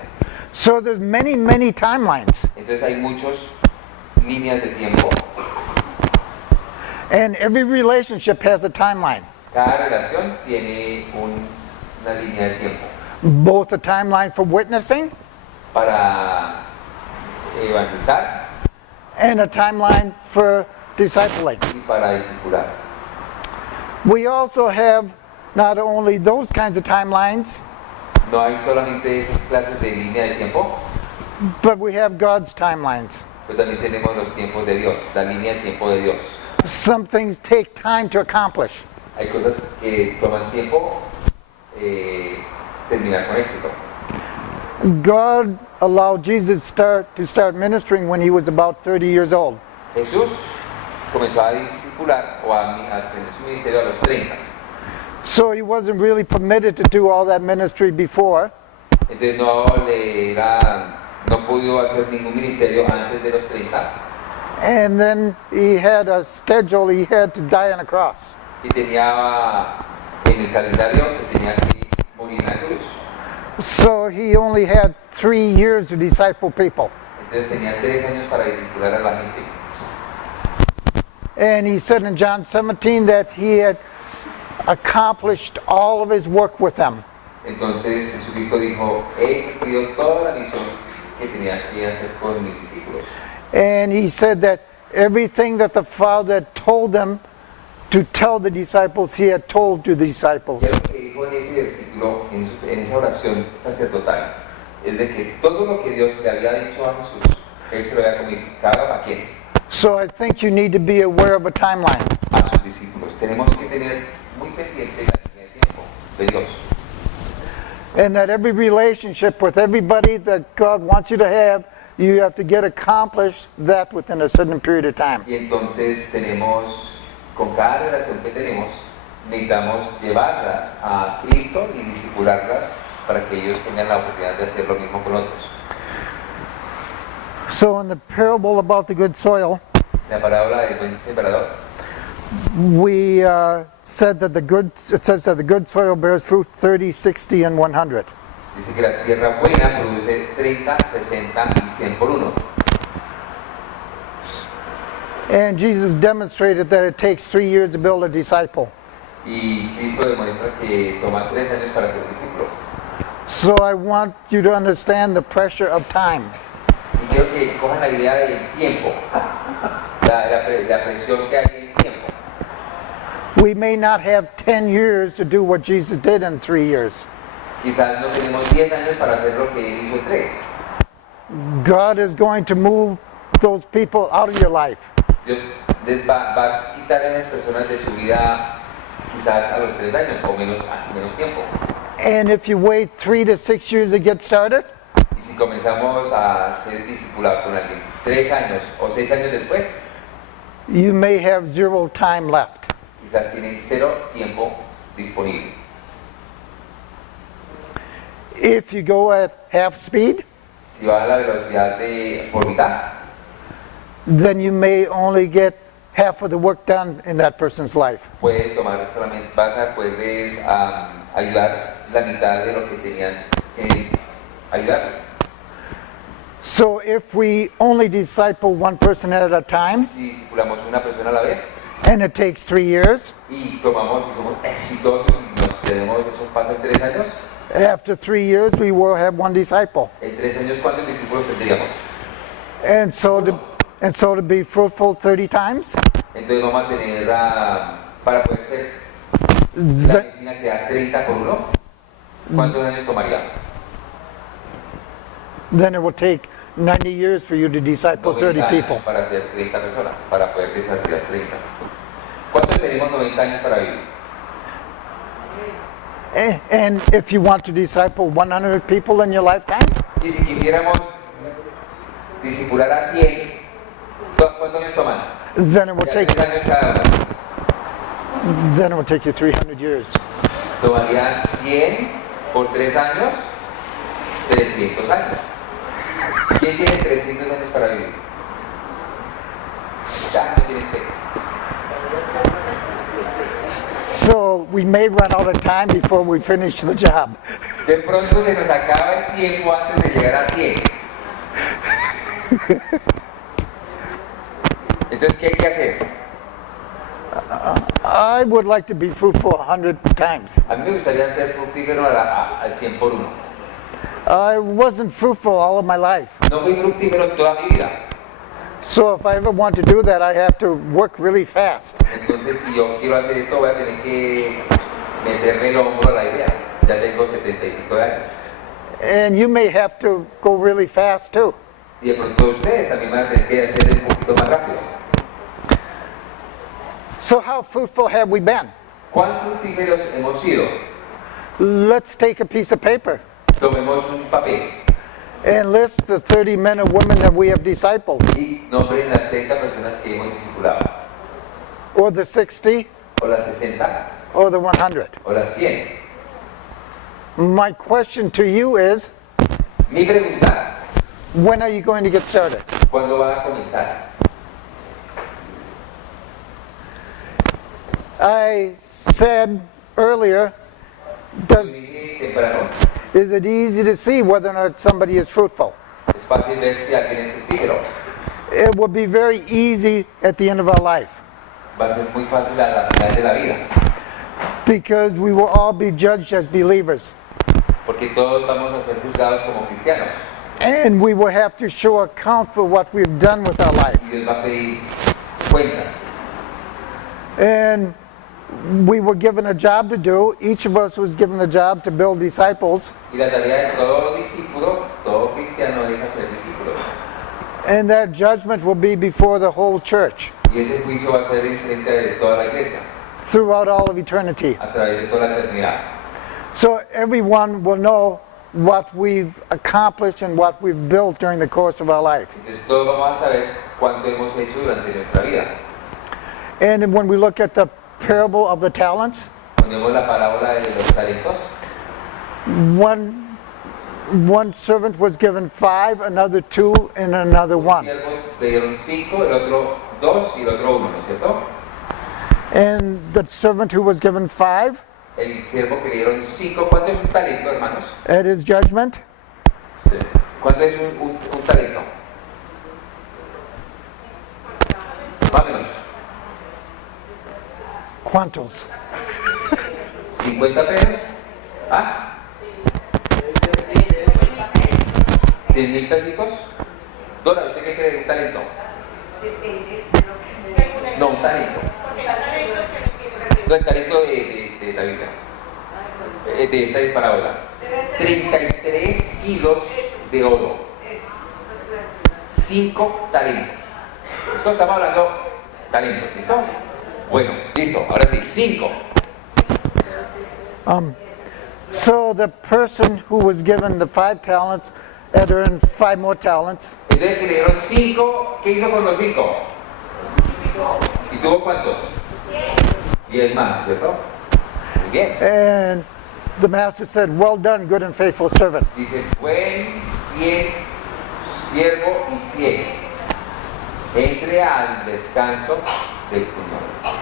So there's many, many timelines. Entonces hay muchas líneas de tiempo. And every relationship has a timeline. Cada relación tiene una línea de tiempo Both a timeline for witnessing para evangelizar and a timeline for discipling. y para discipular. We also have not only those kinds of timelines, No hay solamente esas clases de línea de tiempo, but we have God's timelines. pero también tenemos los tiempos de Dios, la línea de tiempo de Dios. Some things take time to accomplish. Hay cosas que toman tiempo terminar con éxito. God allowed Jesus to start ministering when he was about 30 years old. Jesús comenzó a discipular o a tener su ministerio a los 30. So he wasn't really permitted to do all that ministry before. Entonces no pudo hacer ningún ministerio antes de los 30 And then he had a schedule, he had to die on a cross. y tenía en el calendario que tenía que morir en la cruz. So he only had 3 years to disciple people. Entonces tenía 3 años para discipular a la gente. And he said in John 17 that he had accomplished all of his work with them. Entonces Jesucristo dijo, he cumplido toda la misión que tenía que hacer con mis discípulos. And he said that everything that the Father had told them to tell the disciples, he had told to the disciples. Y lo que dijo en ese versículo, en esa oración sacerdotal, es de que todo lo que Dios le había dicho a Jesús, él se lo había comunicado a quién, So I think you need to be aware of a timeline. a sus discípulos. Tenemos que tener muy pendiente la línea de tiempo de Dios. And that every relationship with everybody that God wants you to have to get accomplished that within a certain period of time. Y entonces con cada relación que tenemos, necesitamos llevarlas a Cristo y discipularlas para que ellos tengan la oportunidad de hacer lo mismo con otros. So in the parable about the good soil, La parábola del buen sembrador, we said that it says that the good soil bears fruit 30, 60, and 100. dice que la tierra buena produce 30, 60 y 100 por uno. And Jesus demonstrated that it takes 3 years to build a disciple. Y Cristo demuestra que toma 3 años para ser discípulo. So I want you to understand the pressure of time. Y quiero que cojan la idea del tiempo, la presión que hay en el tiempo. We may not have 10 years to do what Jesus did in 3 years. Quizás no tenemos 10 años para hacer lo que Él hizo en 3. God is going to move those people out of your life. Dios va a quitar a las personas de su vida quizás a los 3 años o menos tiempo. And if you wait 3 to 6 years to get started, Y si comenzamos a ser discipulados con alguien 3 años o 6 años después, you may have 0 time left. quizás tienen 0 tiempo disponible. If you go at half speed, Si va a la velocidad por mitad, then you may only get half of the work done in that person's life. puede tomar solamente, puedes ayudar la mitad de lo que tenían que ayudarles. So if we only disciple one person at a time, Si discipulamos una persona a la vez and it takes 3 years, y tomamos y somos exitosos y nos tenemos, eso pasa en 3 años, after 3 years we will have 1 disciple. en 3 años ¿cuántos discípulos tendríamos? And so to be fruitful 30 times, Entonces vamos a tener, para poder ser la th- medicina que da 30 por 1, ¿cuántos años tomaría? then it will take 90 years for you to disciple 30 90 people. años para ser 30 personas, para poder desarrollar 30. ¿Cuántos tenemos 90 años para vivir? And if you want to disciple 100 people in your lifetime, Y si quisiéramos discipular a 100, ¿cuántos años toman? Then it will Ya take 3 años cada uno. then it will take you 300 years. Tomarían 100 por 3 años, 300 años. ¿Quién tiene 300 años para vivir? Ya no tienen fe. So we may run out of time before we finish the job. De pronto se nos acaba el tiempo antes de llegar a 100. Entonces, ¿qué hay que hacer? I would like to be fruitful 100 times. A mí me gustaría ser fructífero al 100 por 1. I wasn't fruitful all of my life. No fui fructífero toda mi vida. So if I ever want to do that, I have to work really fast. Entonces, si yo quiero hacer esto, voy a tener que meterme el hombro a la idea. Ya tengo 70 y pico de años. And you may have to go really fast too. Y de pronto ustedes también van a tener que hacer un poquito más rápido. So how fruitful have we been? ¿Cuán fructíferos hemos sido? Let's take a piece of paper Tomemos un papel and list the 30 men and women that we have discipled, y nombren las 30 personas que hemos discipulado. or the 60, O las 60, or the 100. o las 100. My question to you is, Mi pregunta, when are you going to get started? ¿cuándo van a comenzar? I said earlier, Yo dije temprano, is it easy to see whether or not somebody is fruitful? es fácil ver si alguien es fructífero. It will be very easy at the end of our life, Va a ser muy fácil a la final de la vida, because we will all be judged as believers, porque todos vamos a ser juzgados como cristianos. and we will have to show account for what we've done with our life. Y Dios va a pedir cuentas. And we were given a job to do. Each of us was given a job to build disciples, Y la tarea de todo discípulo, todo cristiano, es hacer discípulos. and that judgment will be before the whole church Y ese juicio va a ser en frente de toda la iglesia, throughout all of eternity. a través de toda la eternidad. So everyone will know what we've accomplished and what we've built during the course of our life. Entonces todos vamos a saber cuánto hemos hecho durante nuestra vida. And when we look at the parable of the talents, Cuando vemos la parábola de los talentos, one servant was given 5, another 2, and another un 1. siervo le dieron 5, el otro 2 y el otro 1, ¿no es cierto? And the servant who was given 5, El siervo que le dieron 5, ¿cuánto es un talento, hermanos? at his judgment, Sí. ¿Cuánto es un talento? Más o menos. ¿cuántos? 50 pesos. ¿Ah? 100,000 pesitos. Dora, ¿usted qué cree de un talento? No, un talento. No, el talento de la Biblia. De esta parábola. 33 kilos de oro. 5 talentos. Esto estamos hablando talentos, ¿listo? Bueno, listo, ahora sí, 5. So the person who was given the 5 talents had earned 5 more talents, Entonces el que le dieron 5, ¿qué hizo con los 5? ¿Y tuvo cuántos? 10 más, ¿cierto? Muy bien. and the master said, "Well done, good and faithful servant." Dice, buen, bien, siervo y fiel. Entre al descanso del Señor.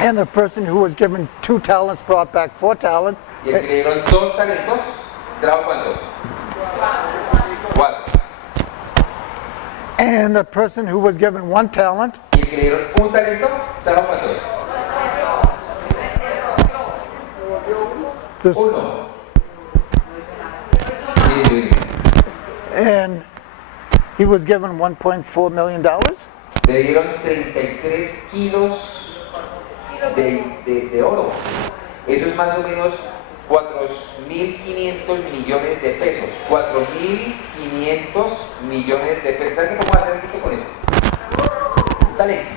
And the person who was given 2 talents brought back 4 talents, Y el que le dieron 2 talentos, ¿trajo cuántos? 4. and the person who was given 1 talent Y el que le dieron un talento, ¿trajo cuántos? this, 1. Sí, and he was given $1.4 million. le dieron 33 kilos de oro. Eso es más o menos 4.500 millones de pesos. 4.500 millones de pesos. ¿Saben cómo va a hacer rico con eso? Un talento.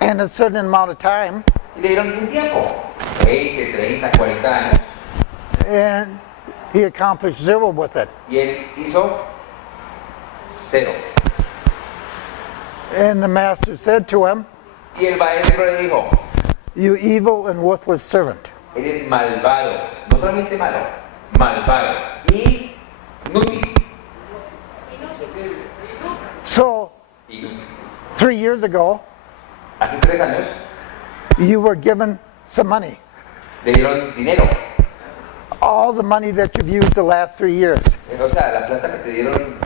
And a certain amount of time, Y le dieron un tiempo. 20, 30, 40 años. and he accomplished 0 with it. Y él hizo 0. And the master said to him, Y el maestro le dijo, "You evil and worthless servant. eres malvado, no solamente malo, malvado y inútil. So, Inútil. 3 years ago, Hace 3 años you were given some money. le dieron dinero. All the money that you've used the last 3 years. O sea, la plata que te dieron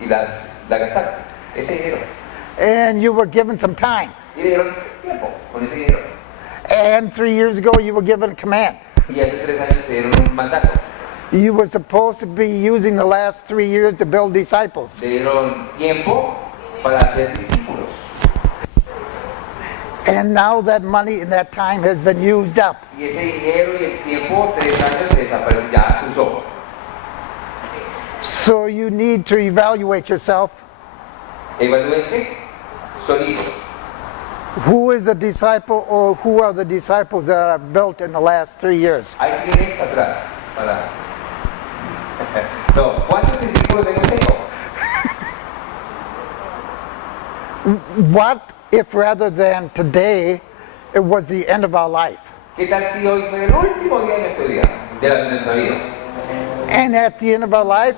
y la gastaste, ese dinero. And you were given some time. Y le dieron tiempo con ese dinero. And 3 years ago, you were given a command. Y hace 3 años te dieron un mandato. You were supposed to be using the last 3 years to build disciples. Le dieron tiempo para hacer discípulos. And now that money and that time has been used up. Y ese dinero y el tiempo, 3 años, se desapareció, ya se usó. So you need to evaluate yourself. Evalúense solitos. Who is a disciple, or who are the disciples that are built in the last 3 years? Hay clientes atrás para... No, ¿cuántos discípulos hemos hecho? What if rather than today, it was the end of our life? ¿Qué tal si hoy fue el último día de nuestro día, de nuestra vida? And at the end of our life,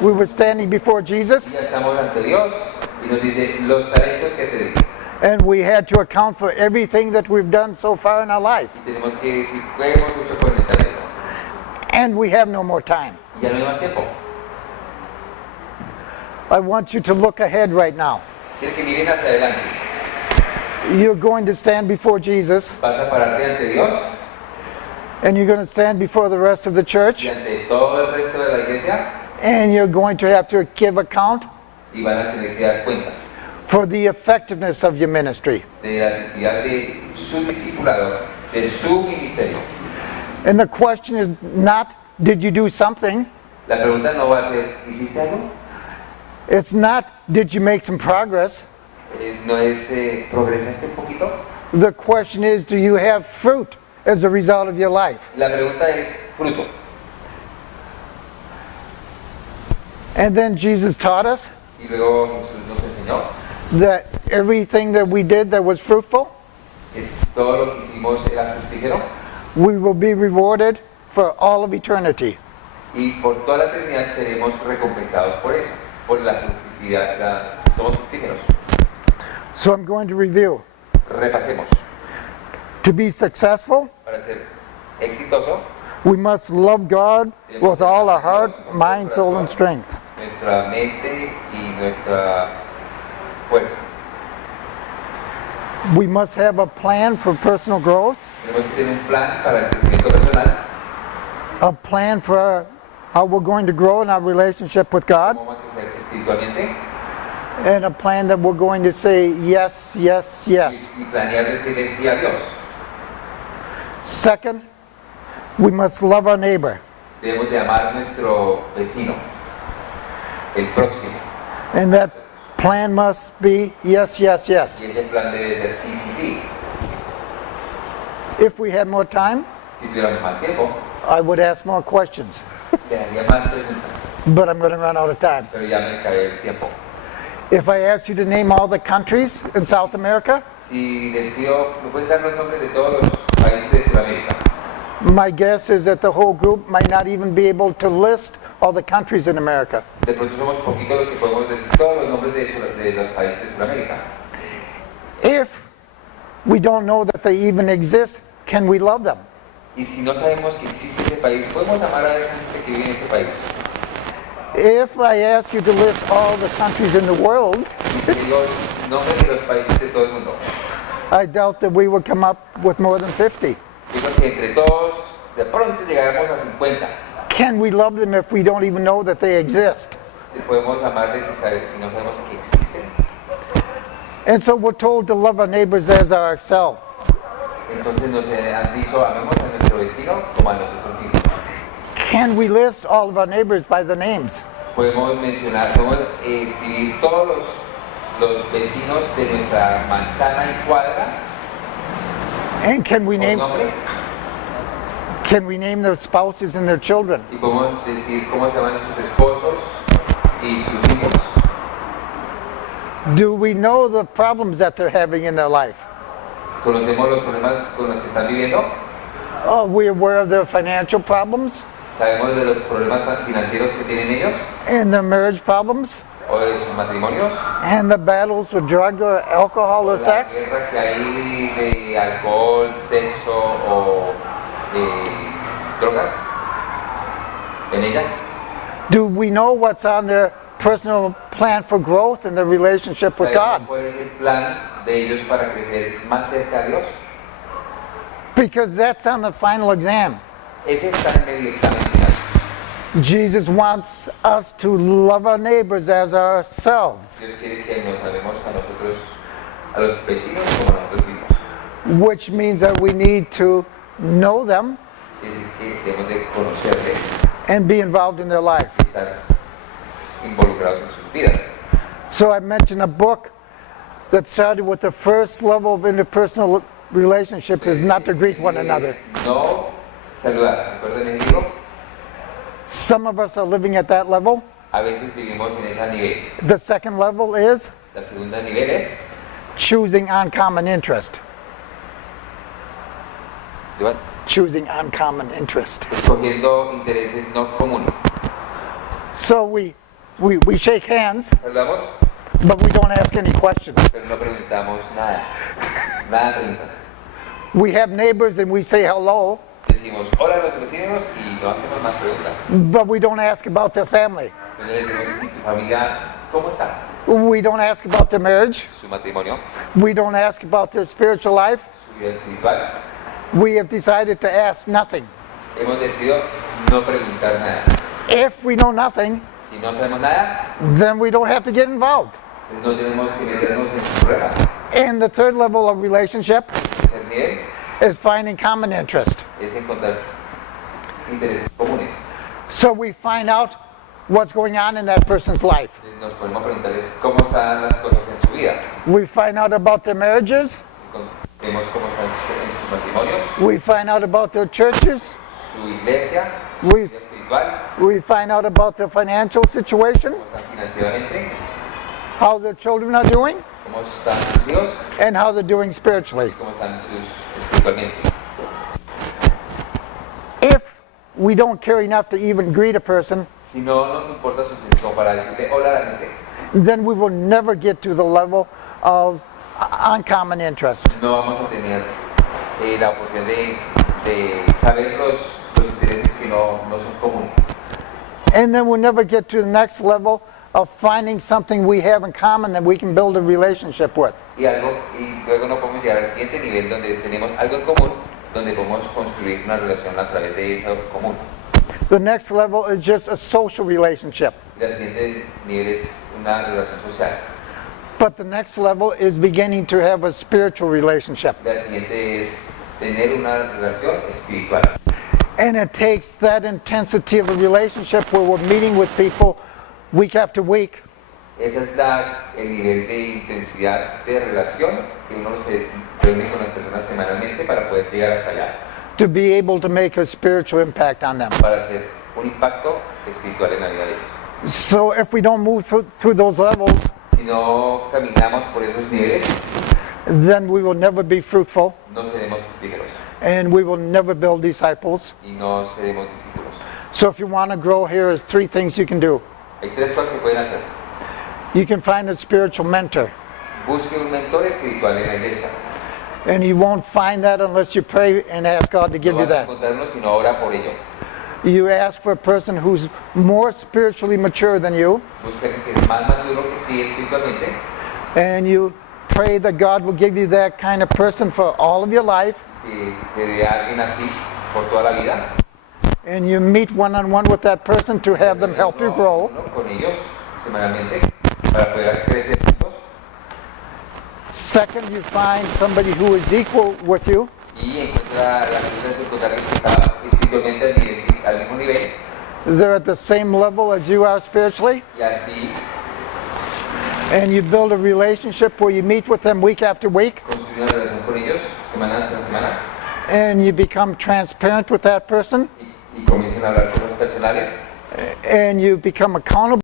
we were standing before Jesus, Ya estamos ante Dios y nos dice los talentos que te di. and we had to account for everything that we've done so far in our life. Y tenemos que decir qué hemos hecho con el talento. And we have no more time. Y ya no hay más tiempo. I want you to look ahead right now. Quiero que miren hacia adelante. You're going to stand before Jesus, Vas a pararte ante Dios and you're going to stand before the rest of the church, y ante todo el resto de la iglesia and you're going to have to give account y van a tener que dar cuentas for the effectiveness of your ministry. de la efectividad de su discipulado, de su ministerio. And the question is not, did you do something? La pregunta no va a ser, ¿hiciste algo? It's not, did you make some progress? No es, ¿progresaste un poquito? The question is, do you have fruit as a result of your life? La pregunta es fruto. And then Jesus taught us Y luego Jesús nos enseñó that everything that we did that was fruitful, que todo lo que hicimos era fructífero we will be rewarded for all of eternity. y por toda la eternidad seremos recompensados por eso, por la fructividad, somos fructíferos. So I'm going to review. Repasemos. To be successful, Para ser exitoso, we must love God with all our heart, mind, soul, and strength. nuestra mente y nuestra fuerza. We must have a plan for personal growth, Tenemos que tener un plan para el crecimiento personal, a plan for how we're going to grow in our relationship with God, cómo vamos a crecer espiritualmente and a plan that we're going to say yes, yes, yes. y planear decirle sí a Dios. Second, we must love our neighbor, Debemos de amar a nuestro vecino, el próximo. and that plan must be yes, yes, yes. Y ese plan debe ser sí, sí, sí. If we had more time, Si tuviéramos más tiempo, I would ask more questions, le haría más preguntas, but I'm going to run out of time. pero ya me cae el tiempo. If I asked you to name all the countries in South America, Si les pido, ¿me pueden dar los nombres de todos los países de Sudamérica? my guess is that the whole group might not even be able to list all the countries in America. De pronto somos poquitos los que podemos decir todos los nombres de los países de Sudamérica. If we don't know that they even exist, can we love them? Y si no sabemos que existe ese país, podemos amar a esa gente que vive en ese país. If I ask you to list all the countries in the world, Y si le digo nombres de los países de todo el mundo, I doubt that we would come up with more than 50. yo creo que entre todos, de pronto llegaremos a 50. Can we love them if we don't even know that they exist? Y podemos amarles si no sabemos que existen. And so we're told to love our neighbors as ourselves. Entonces nos han dicho, amemos a nuestro vecino como a nosotros mismos. Can we list all of our neighbors by the names? Podemos mencionar, podemos escribir todos los vecinos de nuestra manzana y cuadra And can we por name, nombre. Can we name their spouses and their children? Y podemos decir cómo se llaman sus esposos y sus hijos. Do we know the problems that they're having in their life? ¿Conocemos los problemas con los que están viviendo? Are we aware of their financial problems ¿Sabemos de los problemas financieros que tienen ellos? and their marriage problems ¿O de sus matrimonios? and the battles with drug or alcohol or La sex? guerra que hay de alcohol, sexo o drogas en ellas. Do we know what's on their personal plan for growth and their relationship with God? ¿Sabemos cuál es el plan de ellos para crecer más cerca a Dios? Because that's on the final exam. Ese está en el examen final. Jesus wants us to love our neighbors as ourselves, Dios quiere que nos amemos a nosotros, a los vecinos como a nosotros mismos. which means that we need to know them Es decir, que debemos de conocerles and be involved in their life. y estar involucrados en sus vidas. So I mentioned a book that started with the first level of interpersonal relationships is not to greet one another. No saludar. ¿Se acuerdan del libro? Some of us are living at that level. A veces vivimos en ese nivel. The second level is La segunda nivel es choosing uncommon interest. ¿de what? Choosing uncommon interest. Escogiendo intereses no comunes. So we shake hands, Saludamos, but we don't ask any questions. pero no preguntamos nada. Nada de preguntas. We have neighbors and we say hello, Decimos hola a los vecinos y no hacemos más preguntas. but we don't ask about their family. Entonces le decimos, ¿y tu familia cómo está? We don't ask about their marriage. Su matrimonio, We don't ask about their spiritual life. su vida espiritual. We have decided to ask nothing. Hemos decidido no preguntar nada. If we know nothing, Si no sabemos nada, then we don't have to get involved. no tenemos que meternos en su problema. And the third level of relationship Tercer nivel is finding common interest. es encontrar intereses comunes. So we find out what's going on in that person's life. Entonces nos podemos preguntarles cómo están las cosas en su vida. We find out about their marriages. Vemos cómo están en sus matrimonios, We find out about their churches. su iglesia, su We, vida espiritual, we find out about their financial situation, cómo están financieramente, how their children are doing, cómo están sus hijos and how they're doing spiritually. y cómo están sus espiritualmente. If we don't care enough to even greet a person, Si no nos importa suficiente como para decirle hola a la gente, then we will never get to the level of uncommon interest. no vamos a tener la oportunidad de saber los intereses que no son comunes. And then we'll never get to the next level of finding something we have in common that we can build a relationship with. Y luego no podemos llegar al siguiente nivel donde tenemos algo en común, donde podemos construir una relación a través de eso común. The next level is just a social relationship. Y el siguiente nivel es una relación social. But the next level is beginning to have a spiritual relationship. La siguiente es tener una relación espiritual. And it takes that intensity of a relationship where we're meeting with people week after week. Ese es el nivel de intensidad de relación que uno se reúne con las personas semanalmente para poder llegar hasta allá, To be able to make a spiritual impact on them. para hacer un impacto espiritual en la vida de ellos. So if we don't move through those levels, Si no caminamos por esos niveles, then we will never be fruitful no seremos fructíferos and we will never build disciples. y no seremos discípulos. So if you want to grow, here is 3 things you can do. Hay 3 cosas que pueden hacer. You can find a spiritual mentor, Busque un mentor espiritual en la iglesia. and you won't find that unless you pray and ask God to give No you vas a that. encontrarlo si no ora por ello. You ask for a person who's more spiritually mature than you, Busca a alguien que es más maduro que ti espiritualmente and you pray that God will give you that kind of person for all of your life, que te dé a alguien así por toda la vida. and you meet one-on-one with that person to have them help you grow. Uno con ellos semanalmente para poder crecer juntos. Second, you find somebody who is equal with you, Y encuentra la ayuda es encontrar alguien que está espiritualmente al mismo nivel they're at the same level as you are spiritually, y así and you build a relationship where you meet with them week after week, construir una relación con ellos semana tras semana and you become transparent with that person, y comiencen a hablar cosas personales and you become accountable